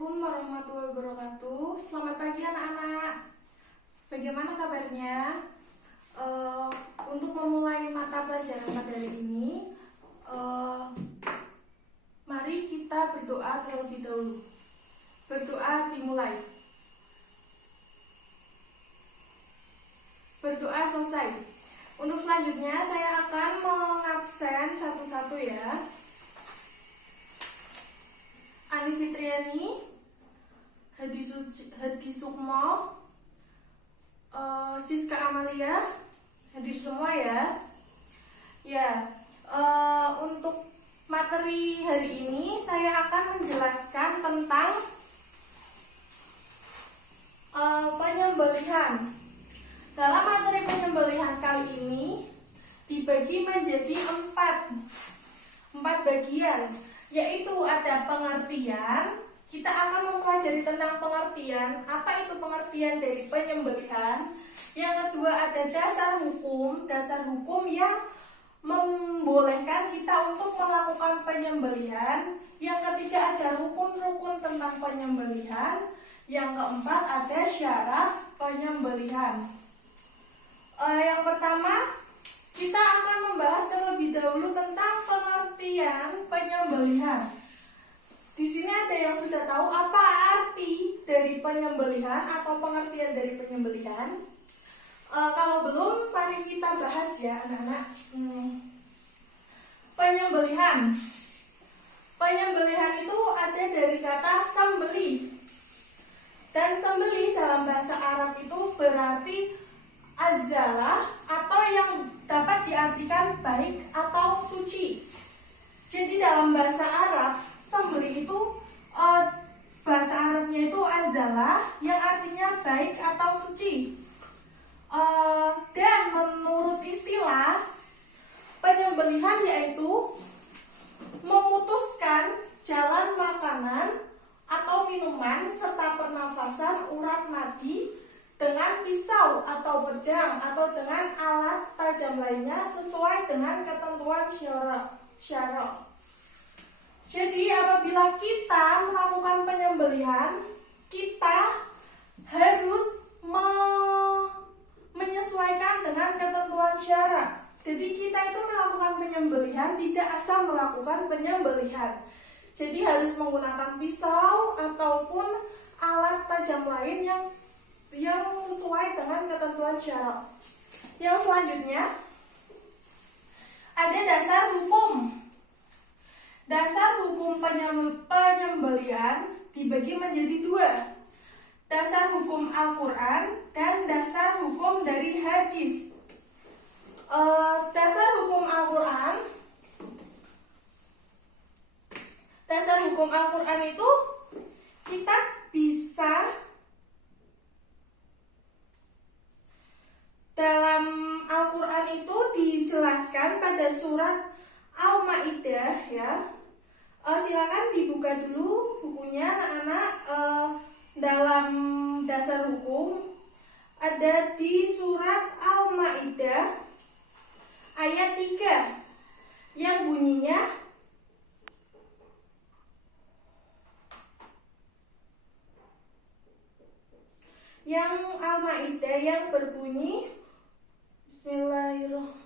Assalamualaikum warahmatullahi wabarakatuh. Selamat pagi anak-anak. Bagaimana kabarnya? Untuk memulai mata pelajaran pada hari ini, mari kita berdoa terlebih dahulu. Berdoa dimulai. Berdoa selesai. Untuk selanjutnya saya akan mengabsen satu-satu ya. Ani Fitriani, Hadi Sukmo, Siska Amalia, hadir semua ya. Ya, untuk materi hari ini saya akan menjelaskan tentang penyembelihan. Dalam materi penyembelihan kali ini dibagi menjadi empat bagian, yaitu ada pengertian. Kita akan mempelajari tentang pengertian, apa itu pengertian dari penyembelihan. Yang kedua ada dasar hukum yang membolehkan kita untuk melakukan penyembelihan. Yang ketiga ada rukun-rukun tentang penyembelihan. Yang keempat ada syarat penyembelihan. Yang pertama, kita akan membahas terlebih dahulu tentang pengertian penyembelihan. Di sini ada yang sudah tahu apa arti dari penyembelihan atau pengertian dari penyembelihan? Kalau belum, mari kita bahas ya anak-anak. Penyembelihan. Penyembelihan itu ada dari kata sembelih. Dan sembelih dalam bahasa Arab itu berarti azzalah, atau yang dapat diartikan baik atau suci. Jadi dalam bahasa Arab, sembelih itu bahasa Arabnya itu azzalah, yang artinya baik atau suci. Dan menurut istilah, penyembelihan yaitu memutuskan jalan makanan atau minuman serta pernafasan urat nadi dengan pisau atau pedang atau dengan alat tajam lainnya sesuai dengan ketentuan syara'. Jadi apabila kita melakukan penyembelihan, kita harus menyesuaikan dengan ketentuan syara'. Jadi kita itu melakukan penyembelihan tidak asal melakukan penyembelihan. Jadi harus menggunakan pisau ataupun alat tajam lain yang sesuai dengan ketentuan syara'. Yang selanjutnya ada dasar hukum. Dasar hukum penyembelihan dibagi menjadi dua. Dasar hukum Al-Quran dan dasar hukum dari hadis. Dasar hukum Al-Quran. Dasar hukum Al-Quran itu kita bisa dalam Al-Quran itu dijelaskan pada surat Al-Maidah ya. Silakan dibuka dulu bukunya anak-anak. Dalam dasar hukum ada di surat Al-Maidah ayat 3 yang bunyinya Al-Maidah yang berbunyi Bismillahirrahmanirrahim.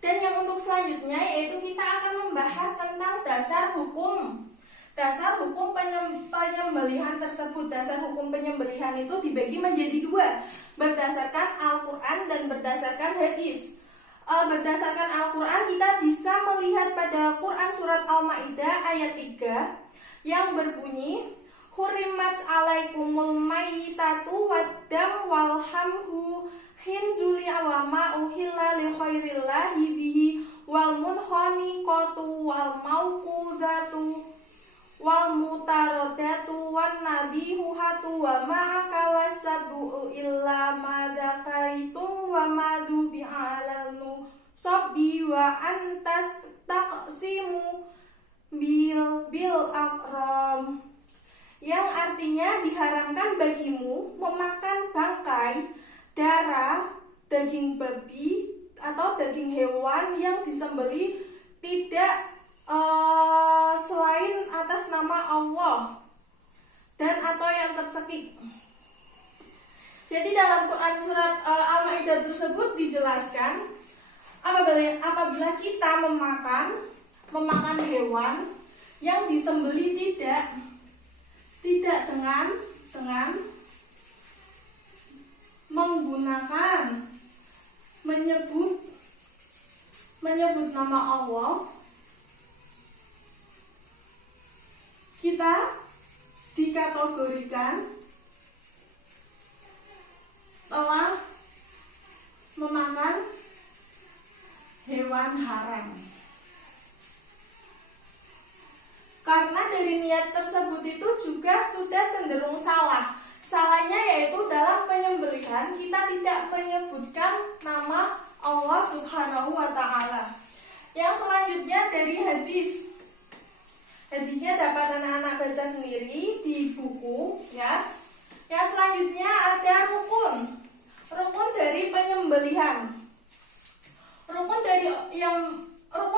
Dan yang untuk selanjutnya yaitu kita akan membahas tentang dasar hukum. Dasar hukum penyembelihan tersebut. Dasar hukum penyembelihan itu dibagi menjadi dua, berdasarkan Al-Quran dan berdasarkan hadis. Berdasarkan Al-Quran kita bisa melihat pada Quran surat Al-Maidah ayat 3 yang berbunyi Hurrimat alaikumul maitatu waddam walhamhu hinzuli awama uhilla li khairillahi bihi wal munkhaniqatu wal mauqudatu wal mutaradatu wan nadihuha bayyinatu wa ma akala sabu illa ma dzakaitum wa ma dubi'alanu sabbi wa antas taqsimu bil akram, yang artinya diharamkan bagimu memakan bangkai, darah, daging babi atau daging hewan yang disembelih tidak selain atas nama Allah dan atau yang tercekik. Jadi dalam Quran surat Al-Maidah tersebut dijelaskan apabila kita memakan hewan yang disembelih tidak dengan menggunakan menyebut nama Allah, kita dikategorikan telah memakan hewan haram. Karena dari niat tersebut itu juga sudah cenderung salah. Salahnya yaitu dalam penyembelihan kita tidak menyebutkan nama Allah Subhanahu wa Ta'ala. Yang selanjutnya dari hadis. Hadisnya dapat anak-anak baca sendiri di buku, ya. Yang selanjutnya ada rukun dari penyembelihan. Rukun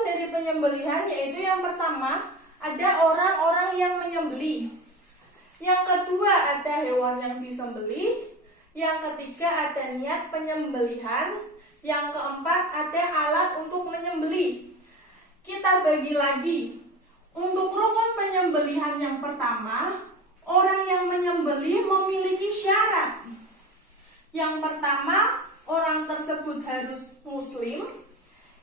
dari penyembelihan yaitu yang pertama ada orang-orang yang menyembelih. Yang kedua ada hewan yang disembelih. Yang ketiga ada niat penyembelihan. Yang keempat ada alat untuk menyembelih. Kita bagi lagi. Untuk rukun penyembelihan yang pertama, orang yang menyembelih memiliki syarat. Yang pertama, orang tersebut harus muslim.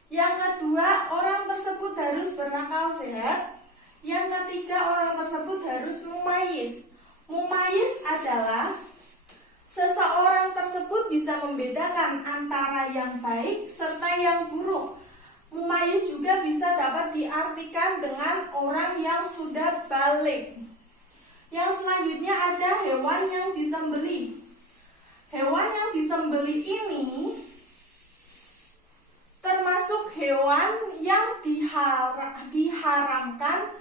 Yang kedua, orang tersebut harus berakal sehat. Yang ketiga, orang tersebut harus mumayyiz. Mumayyiz adalah seseorang tersebut bisa membedakan antara yang baik serta yang buruk. Mumayyiz juga bisa dapat diartikan dengan orang yang sudah baligh. Yang selanjutnya ada hewan yang disembelih. Hewan yang disembelih ini termasuk hewan yang diharamkan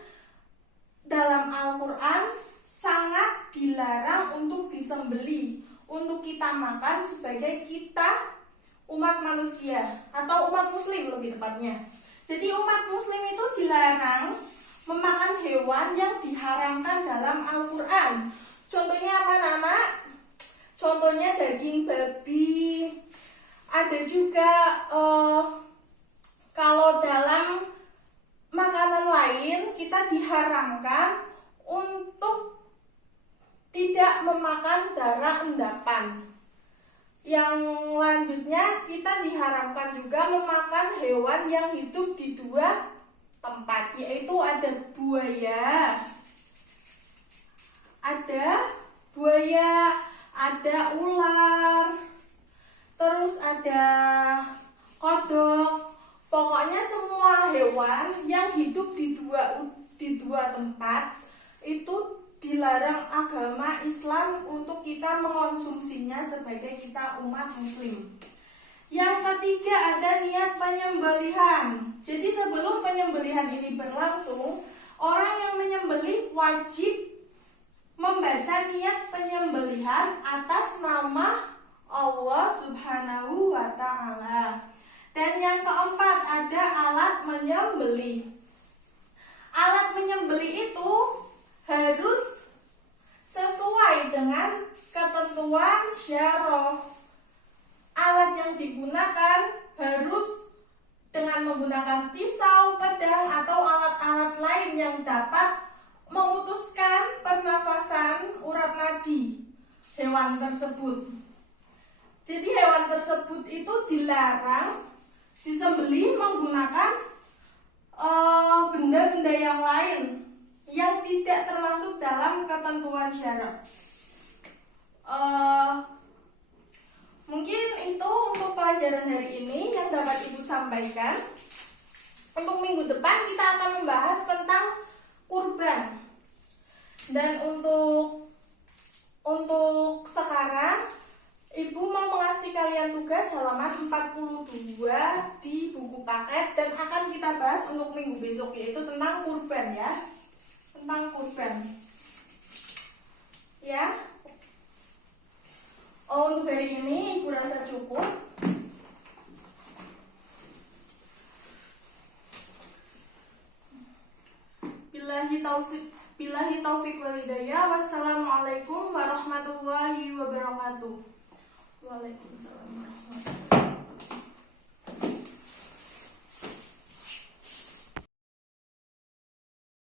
dalam Al-Quran, sangat dilarang untuk disembelih, untuk kita makan sebagai kita umat manusia atau umat muslim lebih tepatnya. Jadi umat muslim itu dilarang memakan hewan yang diharamkan dalam Al-Quran. Contohnya apa, anak-anak? Contohnya daging babi. Ada juga kalau dalam makanan lain kita diharamkan untuk tidak memakan darah endapan. Yang lanjutnya kita diharapkan juga memakan hewan yang hidup di dua tempat, yaitu ada buaya, ada ular, terus ada kodok. Pokoknya semua hewan yang hidup di dua tempat itu dilarang agama Islam untuk kita mengonsumsinya sebagai kita umat muslim. Yang ketiga ada niat penyembelihan. Jadi sebelum penyembelihan ini berlangsung, orang yang menyembelih wajib membaca niat penyembelihan atas nama Allah Subhanahu wa Ta'ala. Dan yang keempat ada alat menyembelih. Alat menyembelih itu harus sesuai dengan ketentuan syarah. Alat yang digunakan harus dengan menggunakan pisau, pedang, atau alat-alat lain yang dapat memutuskan pernafasan urat nadi hewan tersebut. Jadi hewan tersebut itu dilarang disembelih menggunakan benda-benda yang lain yang tidak termasuk dalam ketentuan syarah. Mungkin itu untuk pelajaran hari ini yang dapat Ibu sampaikan. Untuk minggu depan kita akan membahas tentang kurban. Dan untuk halaman 42 di buku paket dan akan kita bahas untuk minggu besok, yaitu tentang kurban ya. Tentang kurban. Ya. Oh, untuk hari ini Ibu rasa cukup. Billahi taufik wal hidayah. Wassalamualaikum warahmatullahi wabarakatuh. Waalaikumsalam warahmatullahi wabarakatuh.